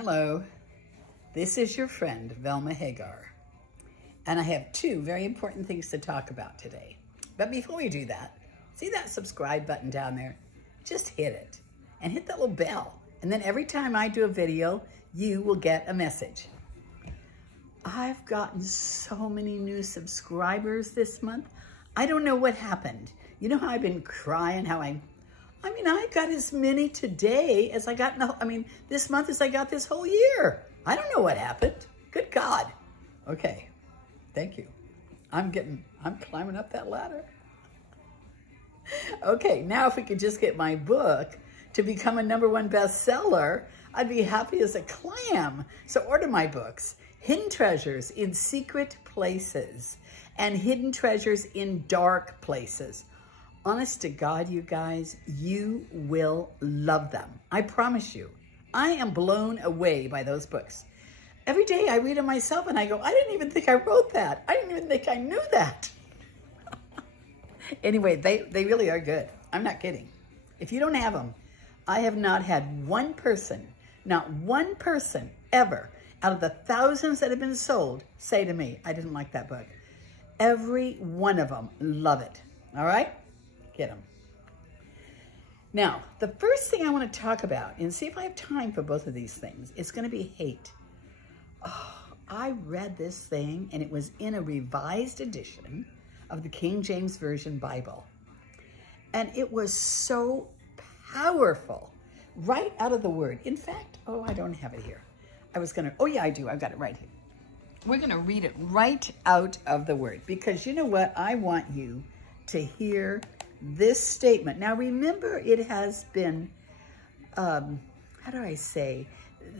Hello, this is your friend, Velma Hagar, and I have two very important things to talk about today. But before we do that, see that subscribe button down there? Just hit it and hit that little bell. And then every time I do a video, you will get a message. I've gotten so many new subscribers this month. I don't know what happened. You know how I've been crying, how I got as many today as I got, this month as I got this whole year. I don't know what happened. Good God. Okay, thank you. I'm climbing up that ladder. Okay, now if we could just get my book to become a #1 bestseller, I'd be happy as a clam. So order my books, Hidden Treasures in Secret Places and Hidden Treasures in Dark Places. Honest to God, you guys, you will love them. I promise you. I am blown away by those books. Every day I read them myself and I go, I didn't even think I wrote that. I didn't even think I knew that. Anyway, they really are good. I'm not kidding. If you don't have them, I have not had one person, not one person ever, out of the thousands that have been sold, say to me, I didn't like that book. Every one of them love it. All right? Get them. Now, the first thing I want to talk about, and see if I have time for both of these things, is going to be hate. Oh, I read this thing, and it was in a revised edition of the King James Version Bible. And it was so powerful, right out of the Word. In fact, I don't have it here. Yeah, I do. I've got it right here. We're going to read it right out of the Word, because you know what? I want you to hear this statement. Now, remember, it has been, how do I say?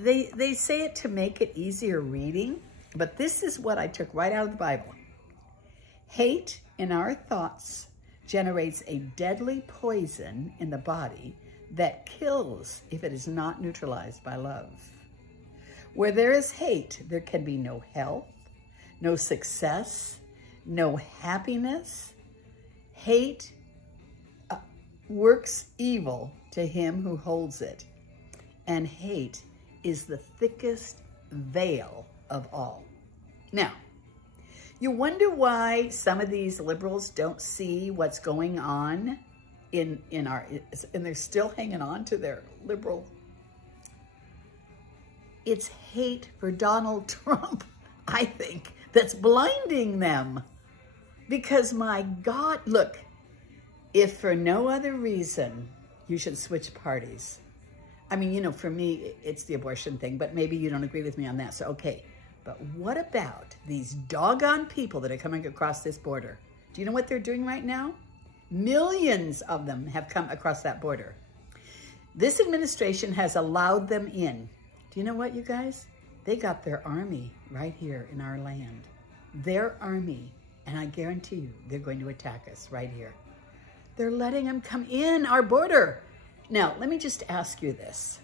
They say it to make it easier reading, but this is what I took right out of the Bible. Hate in our thoughts generates a deadly poison in the body that kills if it is not neutralized by love. Where there is hate, there can be no health, no success, no happiness. Hate works evil to him who holds it, and hate is the thickest veil of all. Now, you wonder why some of these liberals don't see what's going on and they're still hanging on to their liberal. It's hate for Donald Trump, I think, that's blinding them. Because my God, look, if for no other reason, you should switch parties. I mean, you know, for me, it's the abortion thing, but maybe you don't agree with me on that, so okay. But what about these doggone people that are coming across this border? Do you know what they're doing right now? Millions of them have come across that border. This administration has allowed them in. Do you know what, you guys? They got their army right here in our land. Their army, and I guarantee you, they're going to attack us right here. They're letting them come in our border. Now, let me just ask you this.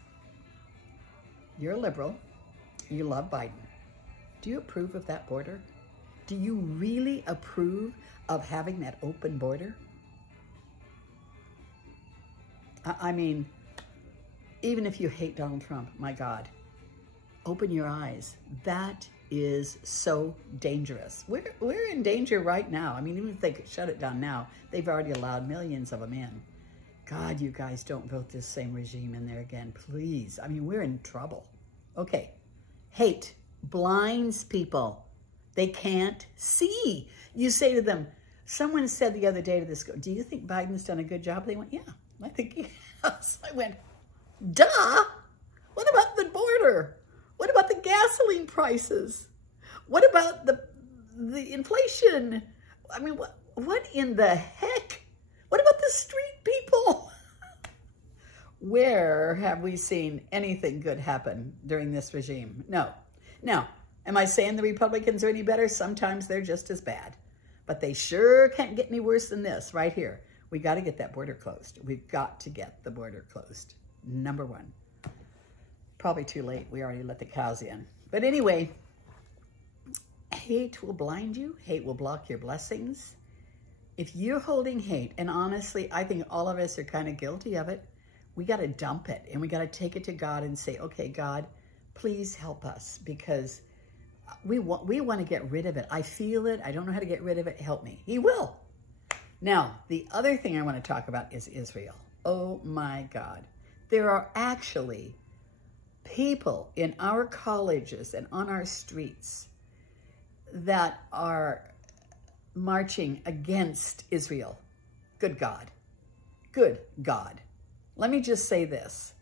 You're a liberal. You love Biden. Do you approve of that border? Do you really approve of having that open border? I mean, even if you hate Donald Trump, my God, open your eyes. That is so dangerous. We're in danger right now. I mean, even if they could shut it down now, they've already allowed millions of them in. God, you guys, don't vote this same regime in there again, please. I mean, we're in trouble. Okay, hate blinds people. They can't see. You say to them, someone said the other day to this girl, do you think Biden's done a good job? They went, yeah, I think he has. I went, duh. What about the border? What about the gasoline prices? What about the inflation? I mean, what in the heck? What about the street people? Where have we seen anything good happen during this regime? No. Now, am I saying the Republicans are any better? Sometimes they're just as bad. But they sure can't get any worse than this right here. We got to get that border closed. We've got to get the border closed. #1. Probably too late. We already let the cows in. But anyway, hate will blind you. Hate will block your blessings. If you're holding hate, and honestly, I think all of us are kind of guilty of it, we got to dump it and we got to take it to God and say, okay, God, please help us, because we want to get rid of it. I feel it. I don't know how to get rid of it. Help me. He will. Now, the other thing I want to talk about is Israel. Oh my God. There are actually people in our colleges and on our streets that are marching against Israel. Good God. Good God. Let me just say this.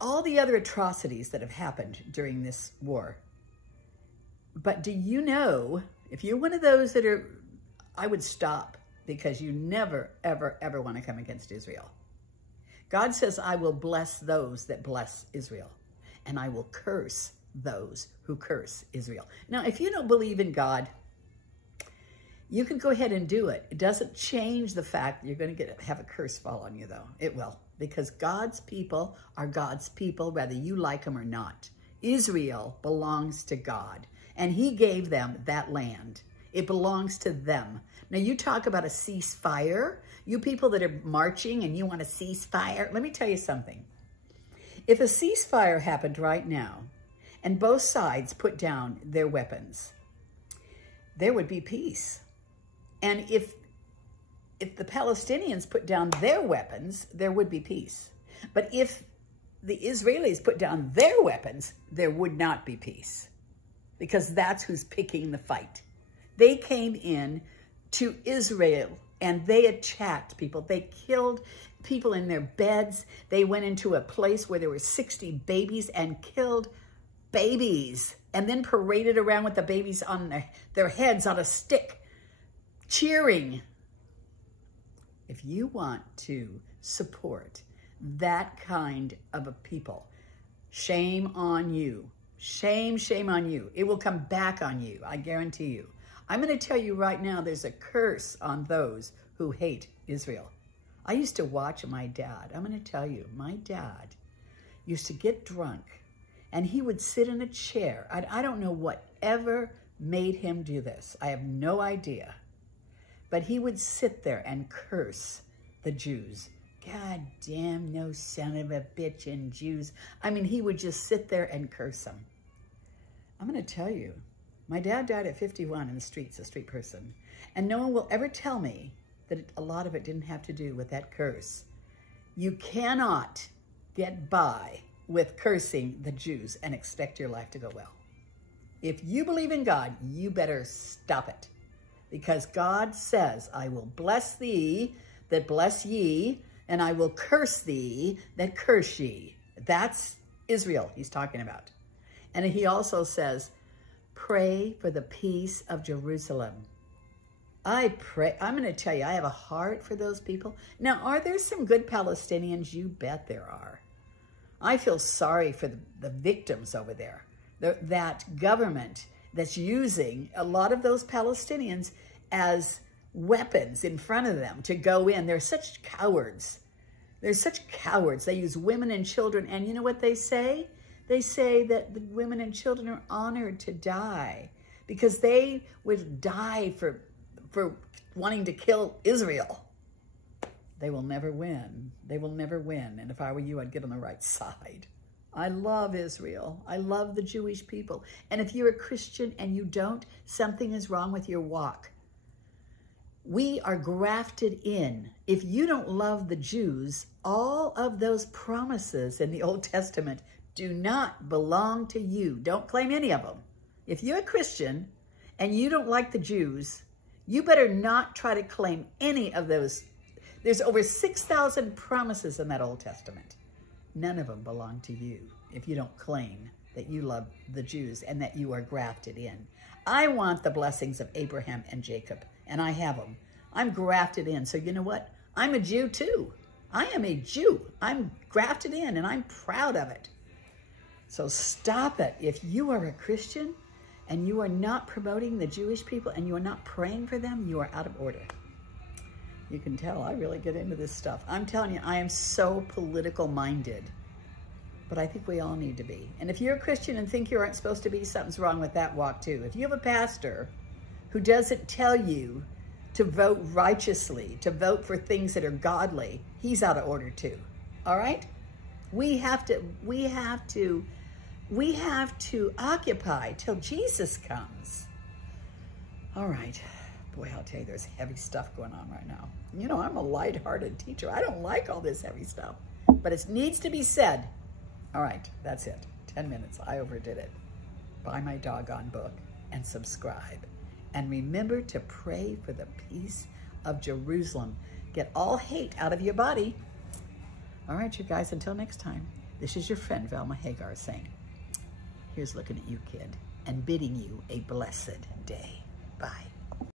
All the other atrocities that have happened during this war. But do you know, if you're one of those that are, I would stop, because you never, ever, ever want to come against Israel. God says, I will bless those that bless Israel, and I will curse those who curse Israel. Now, if you don't believe in God, you can go ahead and do it. It doesn't change the fact that you're going to have a curse fall on you, though. It will, because God's people are God's people, whether you like them or not. Israel belongs to God, and he gave them that land. It belongs to them. Now, you talk about a ceasefire. You people that are marching and you want a ceasefire, let me tell you something. If a ceasefire happened right now and both sides put down their weapons, there would be peace. And if the Palestinians put down their weapons, there would be peace. But if the Israelis put down their weapons, there would not be peace, because that's who's picking the fight. They came in to Israel and they attacked people. They killed people in their beds. They went into a place where there were 60 babies and killed babies, and then paraded around with the babies on their heads on a stick, cheering. If you want to support that kind of a people, shame on you. Shame, shame on you. It will come back on you, I guarantee you. I'm going to tell you right now, there's a curse on those who hate Israel. I used to watch my dad. I'm going to tell you, my dad used to get drunk, and he would sit in a chair. I don't know whatever made him do this. I have no idea. But he would sit there and curse the Jews. God damn, no son of a bitch and Jews. I mean, he would just sit there and curse them. I'm going to tell you, my dad died at 51 in the streets, a street person. And no one will ever tell me that a lot of it didn't have to do with that curse. You cannot get by with cursing the Jews and expect your life to go well. If you believe in God, you better stop it. Because God says, I will bless thee that bless ye, and I will curse thee that curse ye. That's Israel he's talking about. And he also says, pray for the peace of Jerusalem. I pray. I'm going to tell you, I have a heart for those people. Now, are there some good Palestinians? You bet there are. I feel sorry for the victims over there. That government that's using a lot of those Palestinians as weapons in front of them to go in. They're such cowards. They're such cowards. They use women and children. And you know what they say? They say that the women and children are honored to die because they would die for wanting to kill Israel. They will never win. They will never win. And if I were you, I'd get on the right side. I love Israel. I love the Jewish people. And if you're a Christian and you don't, something is wrong with your walk. We are grafted in. If you don't love the Jews, all of those promises in the Old Testament do not belong to you. Don't claim any of them. If you're a Christian and you don't like the Jews, you better not try to claim any of those. There's over 6,000 promises in that Old Testament. None of them belong to you if you don't claim that you love the Jews and that you are grafted in. I want the blessings of Abraham and Jacob, and I have them. I'm grafted in. So you know what? I'm a Jew too. I am a Jew. I'm grafted in, and I'm proud of it. So stop it. If you are a Christian and you are not promoting the Jewish people and you are not praying for them, you are out of order. You can tell I really get into this stuff. I'm telling you, I am so political minded, but I think we all need to be. And if you're a Christian and think you aren't supposed to be, something's wrong with that walk too. If you have a pastor who doesn't tell you to vote righteously, to vote for things that are godly, he's out of order too. All right? We have to occupy till Jesus comes. All right. Boy, I'll tell you, there's heavy stuff going on right now. You know, I'm a lighthearted teacher. I don't like all this heavy stuff, but it needs to be said. All right, that's it. 10 minutes. I overdid it. Buy my doggone book and subscribe. And remember to pray for the peace of Jerusalem. Get all hate out of your body. All right, you guys, until next time, this is your friend Velma Hagar saying, here's looking at you, kid, and bidding you a blessed day. Bye.